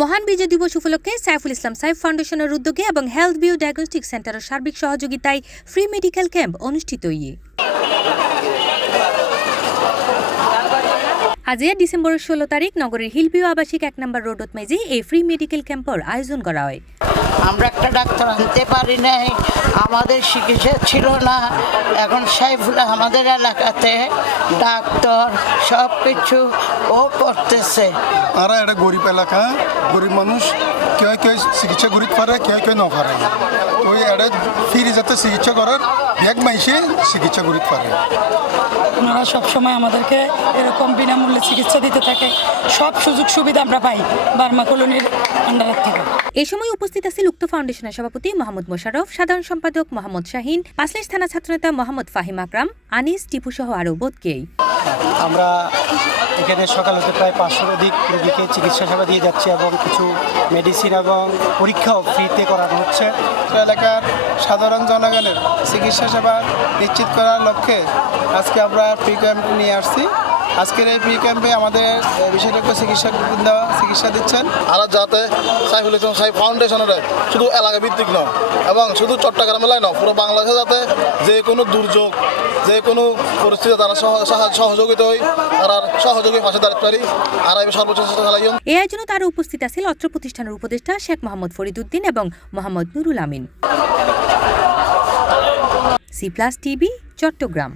মহান বিজয় দিবস উপলক্ষে সাইফুল ইসলাম সাইফ ফাউন্ডেশনের উদ্যোগে এবং হেলথ ভিউ ডায়াগনস্টিক সেন্টারের সার্বিক সহযোগিতায় ফ্রি মেডিকেল ক্যাম্প অনুষ্ঠিত আজ ডিসেম্বরের 16 তারিখ নগরের হিলভিউ আবাসিক 1 নম্বর রোডত মেজি এই ফ্রি মেডিকেল ক্যাম্পের আয়োজন করা হয়। আমরা একটা ডাক্তার আনতে পারি নাই, আমাদের চিকিৎসা ছিল না। এখন সাইফুল আমাদের এলাকাতে ডাক্তার সব কিছু ও করতেছে। আর এটা গরিব এলাকা, গরিব মানুষ কেউ কেউ চিকিৎসা করিতে পারে, কেউ কেউ না পারে। ওই এটা ফ্রি যাতে চিকিৎসা করার ব্যাগ মাইসে চিকিৎসা করিতে পারে। ওনারা সবসময় আমাদেরকে এরকম বিনামূল্যে চিকিৎসা দিতে থাকে। সব সুযোগ সুবিধা আমরা পাই বার্মা কলোনির আন্ডারের থেকে। এই সময় উপস্থিত আছেন উক্ত ফাউন্ডেশনের সভাপতি মোহাম্মদ মোশাররফ, সাধারণ সম্পাদক মোহাম্মদ শাহিন, পাঁচলাইশ থানা ছাত্রনেতা মোহাম্মদ ফাহিম আকরাম, আনিস, টিপু সহ আরও বোধকেই। আমরা এখানে সকাল হতে প্রায় 500-র অধিক রোগীকে চিকিৎসা সেবা দিয়ে যাচ্ছি এবং কিছু মেডিসিন এবং পরীক্ষাও ফ্রিতে করানো হচ্ছে। এলাকার সাধারণ জনগণের চিকিৎসা সেবা নিশ্চিত করার লক্ষ্যে আজকে আমরা ফ্রি ক্যাম্প নিয়ে আসছি। আজকের এই ফ্রি ক্যাম্পে আমাদের বিশেষজ্ঞ চিকিৎসা দিচ্ছেন। আর যাতে সাইফুল ইসলাম সাইফ ফাউন্ডেশনের শুধু এলাকা ভিত্তিক নয় এবং শুধু চট্টগ্রাম এলাকায় নয়, পুরো বাংলাদেশে যাতে যে কোনো দুর্যোগ, যে কোনো পরিস্থিতি তারা সহযোগিতা হয়, তারা সহযোগী পাশে দাঁড়াতে পারি। আর আমি সর্বোচ্চ চেষ্টা চালাই। এই আয়োজনে তারা উপস্থিত আছেন অত্র প্রতিষ্ঠানের উপদেষ্টা শেখ মোহাম্মদ ফরিদউদ্দিন এবং মোহাম্মদ নুরুল আমিন। সি+ টিভি, চট্টগ্রাম।